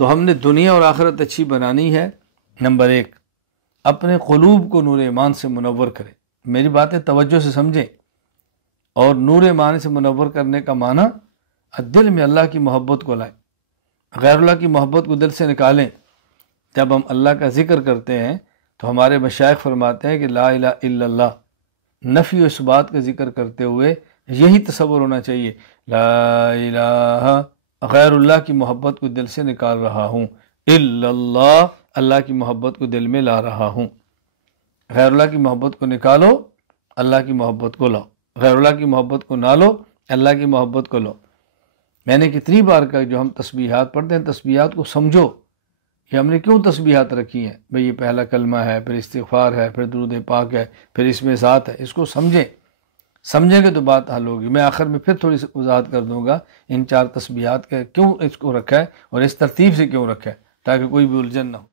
تو ہم نے دنیا اور آخرت اچھی بنانی ہے، نمبر 1 اپنے قلوب کو نور ایمان سے منور کرے۔ میری باتیں توجہ سے سمجھیں، اور نور ایمان سے منور کرنے کا معنی دل میں اللہ کی محبت کو لائیں، غیر اللہ کی محبت کو دل سے نکالیں۔ جب ہم اللہ کا ذکر کرتے ہیں تو ہمارے مشائخ فرماتے ہیں کہ لا الہ الا اللہ، نفی و اثبات کا ذکر کرتے ہوئے یہی تصور ہونا چاہیے، لا الہ، غیر اللہ کی محبت کو دل سے نکال رہا ہوں، الا اللہ، اللہ کی محبت کو دل میں لا رہا ہوں۔ غیر اللہ کی محبت کو نکالو، اللہ کی محبت کو لاؤ، غیر اللہ کی محبت کو نہ لو، اللہ کی محبت کو لو۔ میں نے کتنی بار کہا، جو ہم تسبیحات پڑھتے ہیں تسبیحات کو سمجھو، یہ ہم نے کیوں تسبیحات رکھی ہیں بھئی؟ یہ پہلا کلمہ ہے، پھر استغفار ہے، پھر درود پاک ہے، پھر اس میں ذات ہے۔ اس کو سمجھیں گے تو بات حل ہوگی۔ میں آخر میں پھر تھوڑی سی وضاحت کر دوں گا ان 4 تسبیحات کا کیوں اس کو رکھا ہے اور اس ترتیب سے کیوں رکھا ہے، تاکہ کوئی بھی الجھن نہ ہو۔